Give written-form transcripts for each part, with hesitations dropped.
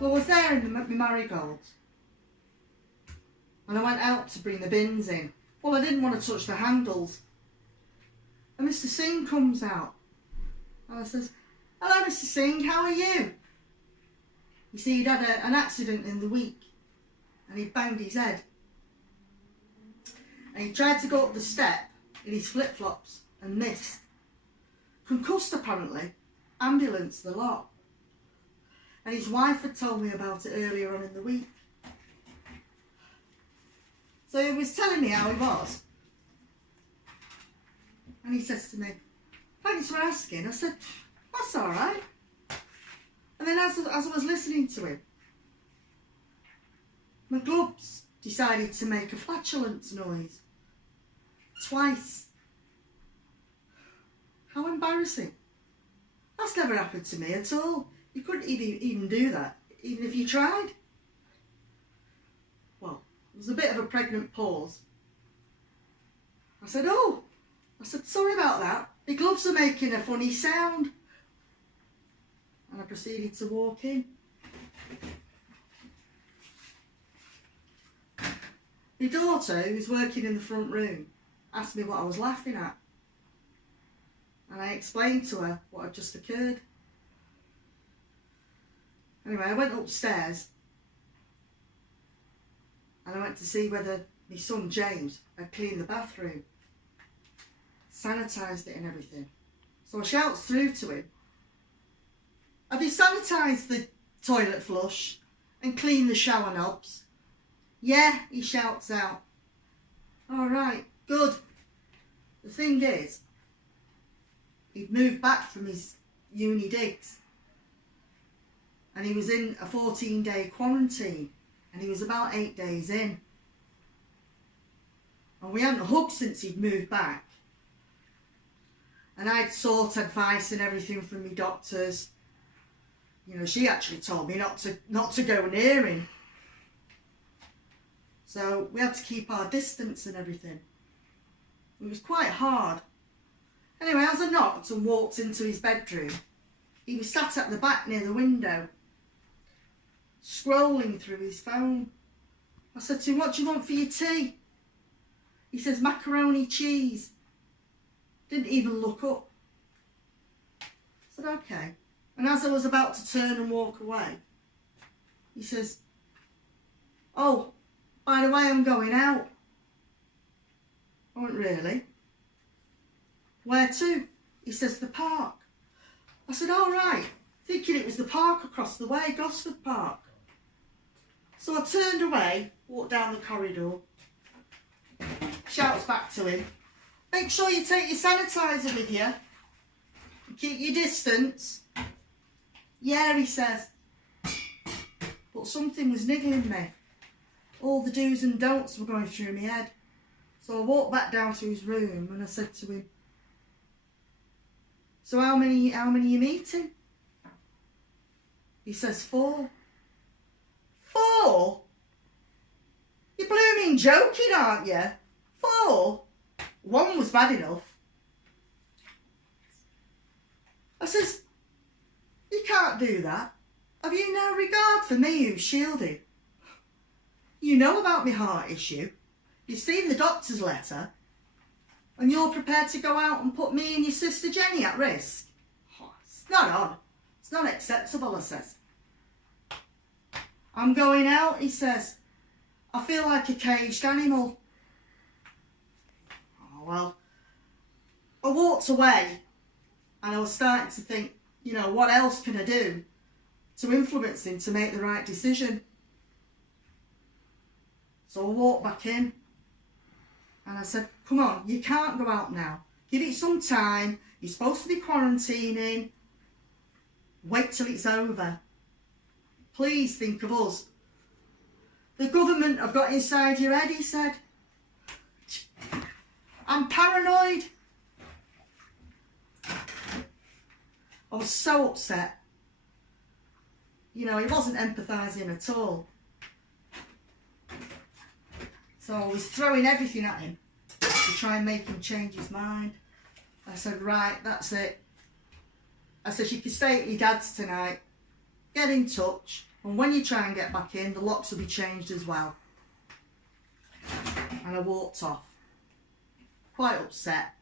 Well, I was there in my marigolds, and I went out to bring the bins in. Well, I didn't want to touch the handles. And Mr. Singh comes out, and I says, "Hello, Mr. Singh, how are you?" You see, he'd had an accident in the week, and he'd banged his head. And he tried to go up the step in his flip-flops and missed. Concussed, apparently. Ambulance, the lot. And his wife had told me about it earlier on in the week. So he was telling me how he was. And he says to me, "Thanks for asking." I said, "That's all right." And then as I was listening to him, my gloves decided to make a flatulence noise. Twice. How embarrassing. That's never happened to me at all. You couldn't even do that, even if you tried. Well, there was a bit of a pregnant pause. I said, "Sorry about that. The gloves are making a funny sound." And I proceeded to walk in. My daughter, who was working in the front room, asked me what I was laughing at. And I explained to her what had just occurred. Anyway, I went upstairs and I went to see whether my son James had cleaned the bathroom, sanitised it and everything. So I shouts through to him, "Have you sanitised the toilet flush and cleaned the shower knobs?" "Yeah," he shouts out. "All right, good." The thing is, he'd moved back from his uni digs and he was in a 14-day quarantine and he was about 8 days in. And we hadn't hugged since he'd moved back. And I'd sought advice and everything from my doctors. You know, she actually told me not to go near him. So we had to keep our distance and everything. It was quite hard. Anyway, as I knocked and walked into his bedroom, he was sat at the back near the window, scrolling through his phone. I said to him, "What do you want for your tea?" He says, "Macaroni cheese." Didn't even look up. I said, "Okay." And as I was about to turn and walk away, he says, "Oh, by the way, I'm going out." I went, "Really? Where to?" He says, "The park." I said, "All right," thinking it was the park across the way, Gosford Park. So I turned away, walked down the corridor, shouts back to him, "Make sure you take your sanitizer with you. Keep your distance." "Yeah," he says. But something was niggling me. All the do's and don'ts were going through my head. So I walked back down to his room and I said to him, "So how many are you meeting?" He says, 4. 4? You're blooming joking, aren't you? 4? 1 was bad enough. I says, "You can't do that. Have you no regard for me who's shielded? You know about my heart issue. You've seen the doctor's letter. And you're prepared to go out and put me and your sister Jenny at risk? Oh, it's not on. It's not acceptable," I says. "I'm going out," he says. "I feel like a caged animal." Oh, well, I walked away and I was starting to think, you know, what else can I do to influence him to make the right decision? So I walked back in and I said, "Come on, you can't go out now. Give it some time. You're supposed to be quarantining. Wait till it's over. Please think of us. The government have got inside your head," he said. "I'm paranoid." I was so upset. You know, he wasn't empathising at all. So I was throwing everything at him to try and make him change his mind. I said, "Right, that's it." I said, "You can stay at your dad's tonight. Get in touch. And when you try and get back in, the locks will be changed as well. And I walked off, quite upset.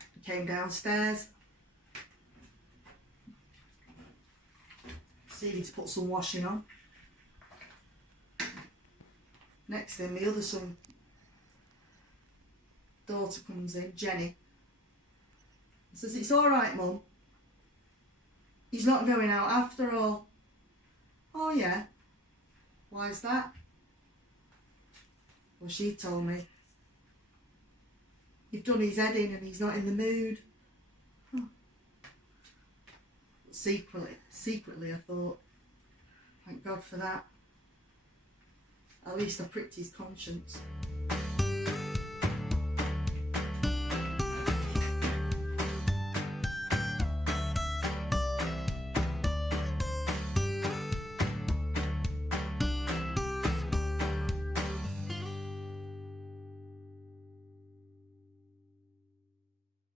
I came downstairs, proceeded to put some washing on. Next thing, my other son, daughter comes in, Jenny, and says, "It's all right, Mum. He's not going out after all." "Oh yeah, why is that?" Well, she told me, "You've done his head in and he's not in the mood." Huh. But secretly I thought, thank God for that. At least I pricked his conscience.